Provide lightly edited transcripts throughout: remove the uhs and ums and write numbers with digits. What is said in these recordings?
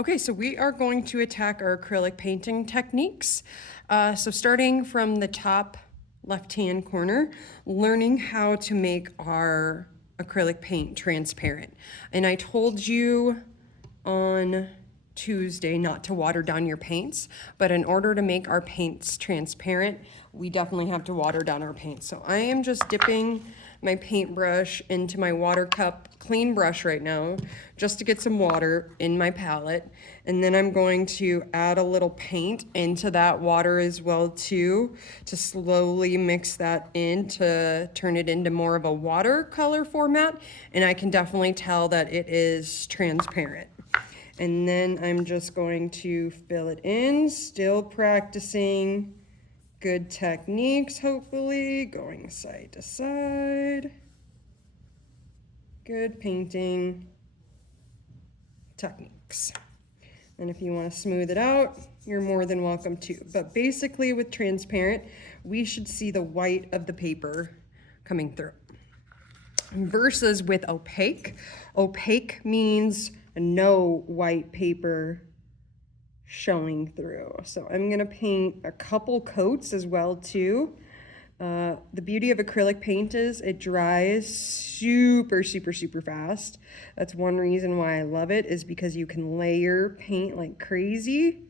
Okay, so we are going to attack our acrylic painting techniques. So starting from the top left-hand corner, learning how to make our acrylic paint transparent. And I told you on Tuesday not to water down your paints, but in order to make our paints transparent, we definitely have to water down our paints. So I am just dipping my paintbrush into my water cup clean brush right now, just to get some water in my palette. And then I'm going to add a little paint into that water as well too, to slowly mix that in to turn it into more of a watercolor format. And I can definitely tell that it is transparent. And then I'm just going to fill it in, still practicing good techniques, hopefully, going side to side. Good painting techniques. And if you want to smooth it out, you're more than welcome to. But basically with transparent, we should see the white of the paper coming through. Versus with opaque, opaque means no white paper showing through. So I'm gonna paint a couple coats as well too. The beauty of acrylic paint is it dries super fast. That's one reason why I love it, is because you can layer paint like crazy.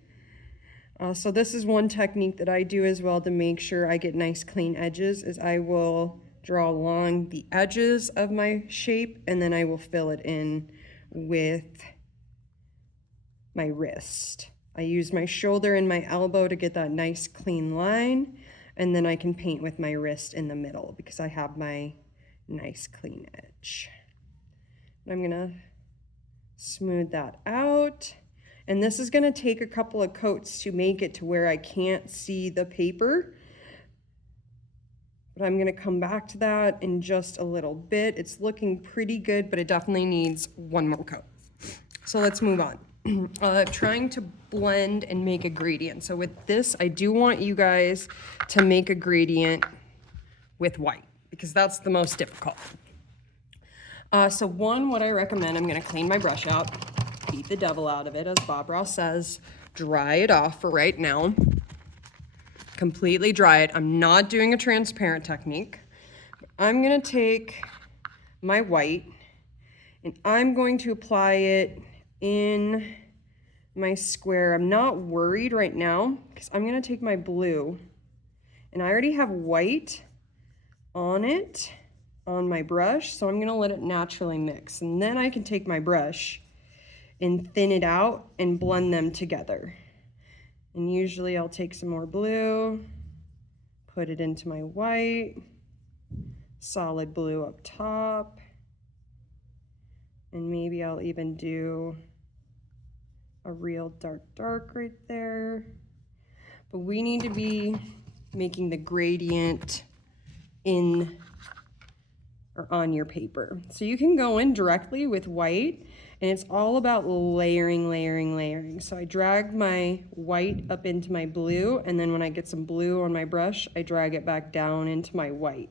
So this is one technique that I do as well to make sure I get nice clean edges, is I will draw along the edges of my shape and then I will fill it in with my wrist. I use my shoulder and my elbow to get that nice clean line, and then I can paint with my wrist in the middle because I have my nice clean edge. I'm gonna smooth that out. And this is gonna take a couple of coats to make it to where I can't see the paper. But I'm gonna come back to that in just a little bit. It's looking pretty good, but it definitely needs one more coat. So let's move on. Trying to blend and make a gradient. So with this, I do want you guys to make a gradient with white because that's the most difficult. So what I recommend, I'm gonna clean my brush out, beat the devil out of it, as Bob Ross says, dry it off for right now. Completely dry it. I'm not doing a transparent technique. I'm gonna take my white and I'm going to apply it in my square. I'm not worried right now because I'm gonna take my blue, and I already have white on it on my brush, so I'm gonna let it naturally mix, and then I can take my brush and thin it out and blend them together. And usually I'll take some more blue, put it into my white, solid blue up top, and maybe I'll even do a real dark right there. But we need to be making the gradient in or on your paper. So you can go in directly with white, and it's all about layering. So I drag my white up into my blue, and then when I get some blue on my brush, I drag it back down into my white.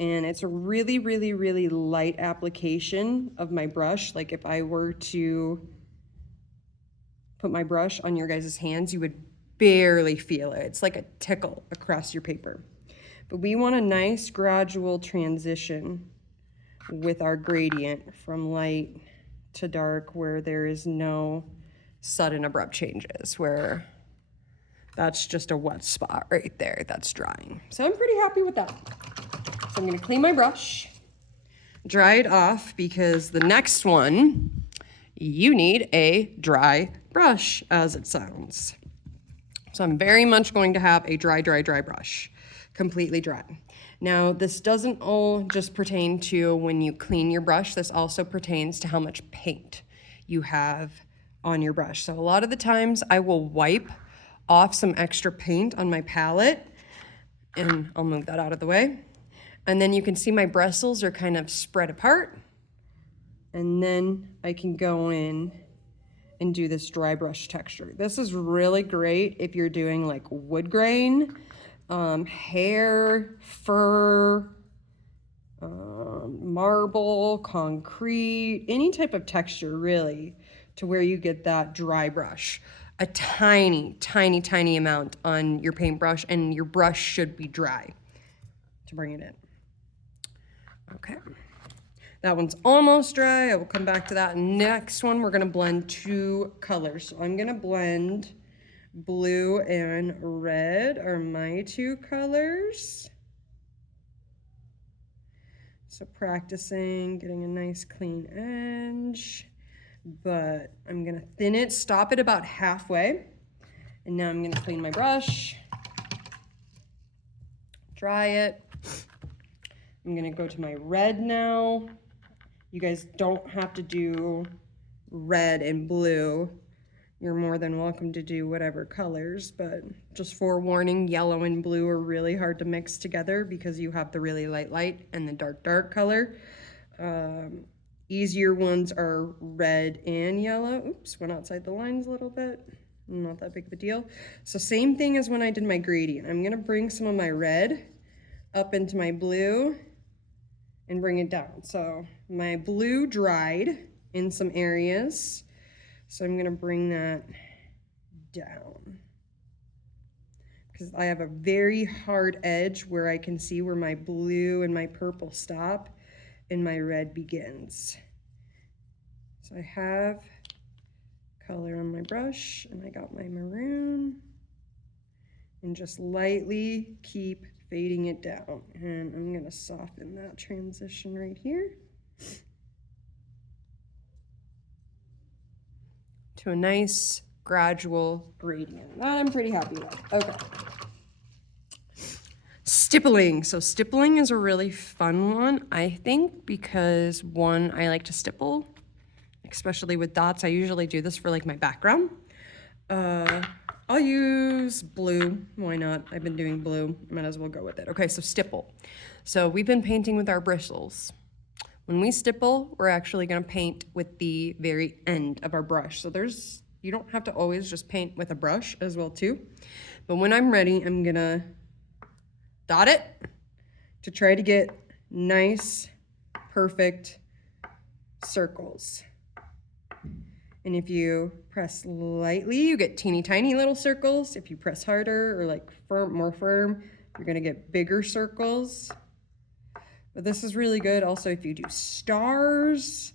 And it's a really light application of my brush. Like if I were to put my brush on your guys' hands, you would barely feel it. It's like a tickle across your paper. But we want a nice gradual transition with our gradient from light to dark, where there is no sudden abrupt changes, where that's just a wet spot right there that's drying. So I'm pretty happy with that. So I'm gonna clean my brush, dry it off, because the next one, you need a dry brush, as it sounds. So I'm very much going to have a dry brush, completely dry. Now, this doesn't all just pertain to when you clean your brush, this also pertains to how much paint you have on your brush. So a lot of the times I will wipe off some extra paint on my palette, and I'll move that out of the way. And then you can see my bristles are kind of spread apart. And then I can go in and do this dry brush texture. This is really great if you're doing like wood grain, hair, fur, marble, concrete, any type of texture really, to where you get that dry brush. A tiny, tiny, tiny amount on your paintbrush, and your brush should be dry to bring it in. Okay. That one's almost dry. I will come back to that. Next one, we're gonna blend two colors. So I'm gonna blend blue and red are my two colors. So practicing, getting a nice clean edge, but I'm gonna thin it, stop it about halfway. And now I'm gonna clean my brush, dry it. I'm gonna go to my red now. You guys don't have to do red and blue. You're more than welcome to do whatever colors, but just forewarning, yellow and blue are really hard to mix together because you have the really light and the dark color. Easier ones are red and yellow. Oops, went outside the lines a little bit. Not that big of a deal. So same thing as when I did my gradient. I'm gonna bring some of my red up into my blue and bring it down. So my blue dried in some areas. So I'm gonna bring that down because I have a very hard edge where I can see where my blue and my purple stop and my red begins. So I have color on my brush and I got my maroon and just lightly keep fading it down. And I'm gonna soften that transition right here to a nice gradual gradient. That I'm pretty happy with. Okay. Stippling. So stippling is a really fun one, I think, because one, I like to stipple, especially with dots. I usually do this for like my background. I'll use blue. Why not? I've been doing blue. Might as well go with it. Okay, so stipple. So we've been painting with our bristles. When we stipple, we're actually gonna paint with the very end of our brush. So you don't have to always just paint with a brush as well too. But when I'm ready, I'm gonna dot it to try to get nice, perfect circles. And if you press lightly, you get teeny tiny little circles. If you press harder or like more firm, you're gonna get bigger circles. But this is really good also if you do stars,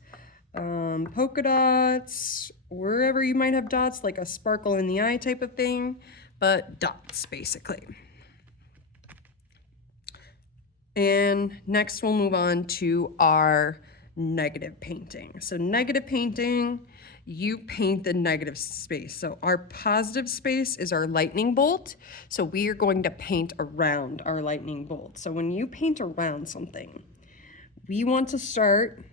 polka dots, wherever you might have dots, like a sparkle in the eye type of thing, but dots basically. And next we'll move on to our negative painting. So negative painting, you paint the negative space. So our positive space is our lightning bolt. So we are going to paint around our lightning bolt. So when you paint around something, we want to start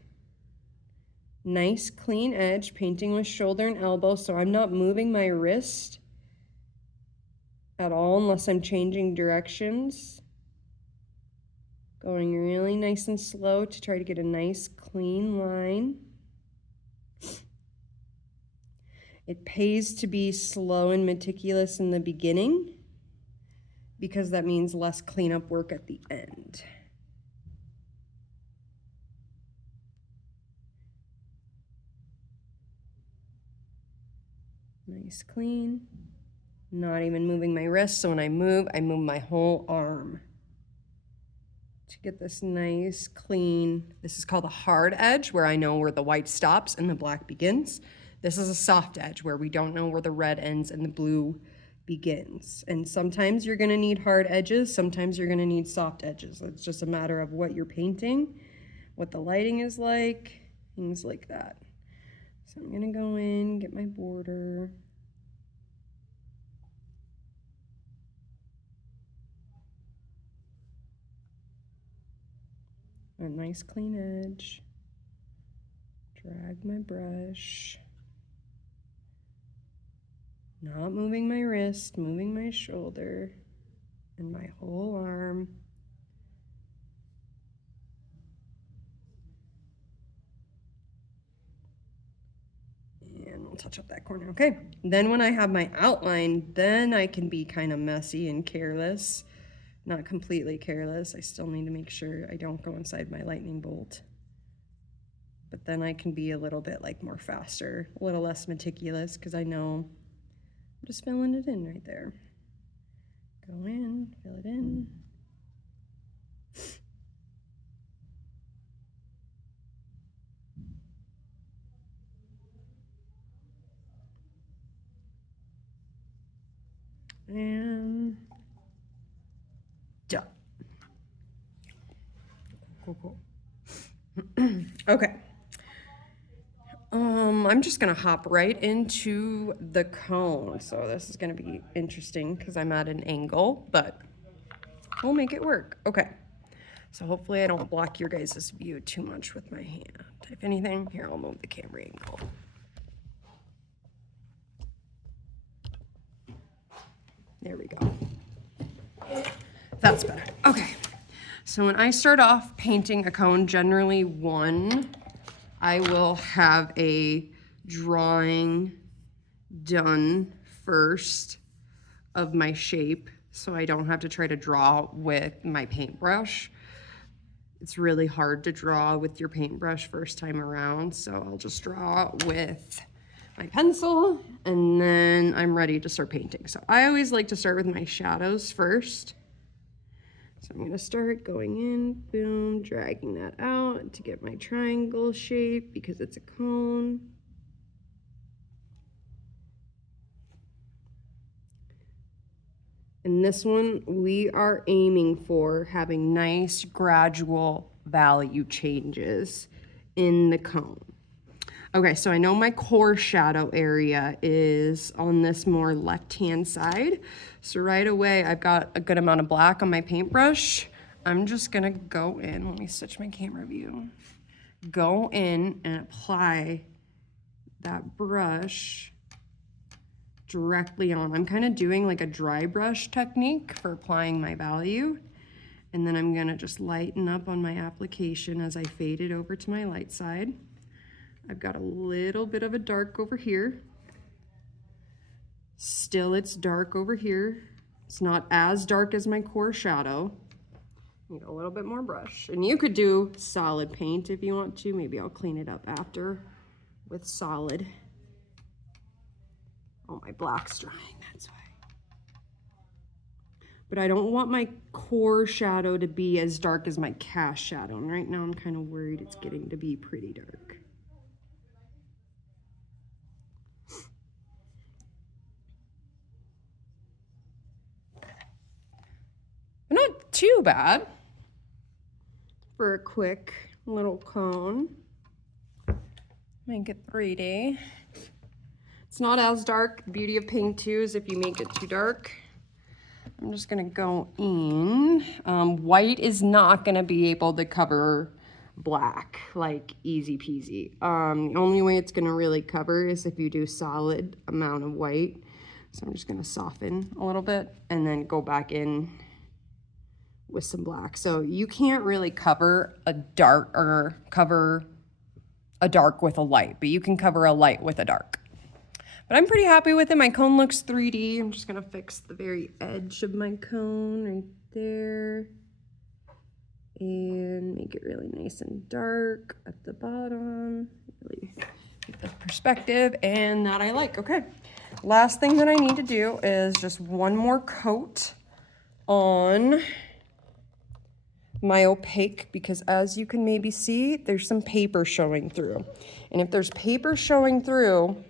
nice clean edge, painting with shoulder and elbow. So I'm not moving my wrist at all unless I'm changing directions. Going really nice and slow to try to get a nice clean line. It pays to be slow and meticulous in the beginning because that means less cleanup work at the end. Nice clean. Not even moving my wrist, so when I move my whole arm to get this nice clean. This is called a hard edge, where I know where the white stops and the black begins. This is a soft edge where we don't know where the red ends and the blue begins. And sometimes you're gonna need hard edges, sometimes you're gonna need soft edges. It's just a matter of what you're painting, what the lighting is like, things like that. So I'm gonna go in, get my border. A nice clean edge. Drag my brush. Not moving my wrist, moving my shoulder and my whole arm. And we'll touch up that corner. Okay, then when I have my outline, then I can be kind of messy and careless. not completely careless. I still need to make sure I don't go inside my lightning bolt. But then I can be a little bit like more faster, a little less meticulous, because I know I'm just filling it in right there. Go in, fill it in. And done. Cool. Okay. I'm just gonna hop right into the cone. So this is gonna be interesting because I'm at an angle, but we'll make it work. Okay. So hopefully I don't block your guys' view too much with my hand. If anything, here, I'll move the camera angle. There we go. That's better. Okay. So when I start off painting a cone, generally I will have a drawing done first of my shape so I don't have to try to draw with my paintbrush. It's really hard to draw with your paintbrush first time around, so I'll just draw with my pencil and then I'm ready to start painting. So I always like to start with my shadows first. So I'm gonna start going in, boom, dragging that out to get my triangle shape because it's a cone. And this one, we are aiming for having nice gradual value changes in the cone. Okay, so I know my core shadow area is on this more left-hand side. So right away, I've got a good amount of black on my paintbrush. I'm just gonna go in, let me switch my camera view. Go in and apply that brush directly on. I'm kind of doing like a dry brush technique for applying my value. And then I'm gonna just lighten up on my application as I fade it over to my light side. I've got a little bit of a dark over here. Still, it's dark over here. It's not as dark as my core shadow. Need a little bit more brush. And you could do solid paint if you want to. Maybe I'll clean it up after with solid. Oh, my black's drying, that's why. But I don't want my core shadow to be as dark as my cast shadow. And right now I'm kind of worried it's getting to be pretty dark. But not too bad for a quick little cone. Make it 3D. It's not as dark. The beauty of paint too is if you make it too dark. I'm just gonna go in. White is not gonna be able to cover black, like easy peasy. The only way it's gonna really cover is if you do solid amount of white. So I'm just gonna soften a little bit and then go back in with some black. So you can't really cover a dark or cover a dark with a light, but you can cover a light with a dark. But I'm pretty happy with it. My cone looks 3D. I'm just gonna fix the very edge of my cone right there and make it really nice and dark at the bottom. Really get the perspective, and that I like. Okay, last thing that I need to do is just one more coat on my opaque, because as you can maybe see, there's some paper showing through. And if there's paper showing through,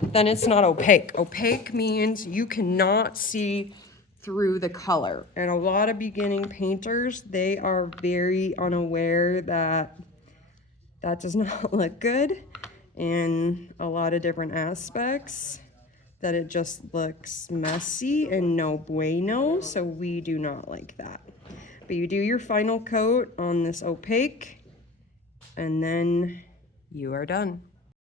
then it's not opaque. Opaque means you cannot see through the color. And a lot of beginning painters, they are very unaware that that does not look good in a lot of different aspects, that it just looks messy and no bueno. So we do not like that. But you do your final coat on this opaque, and then you are done.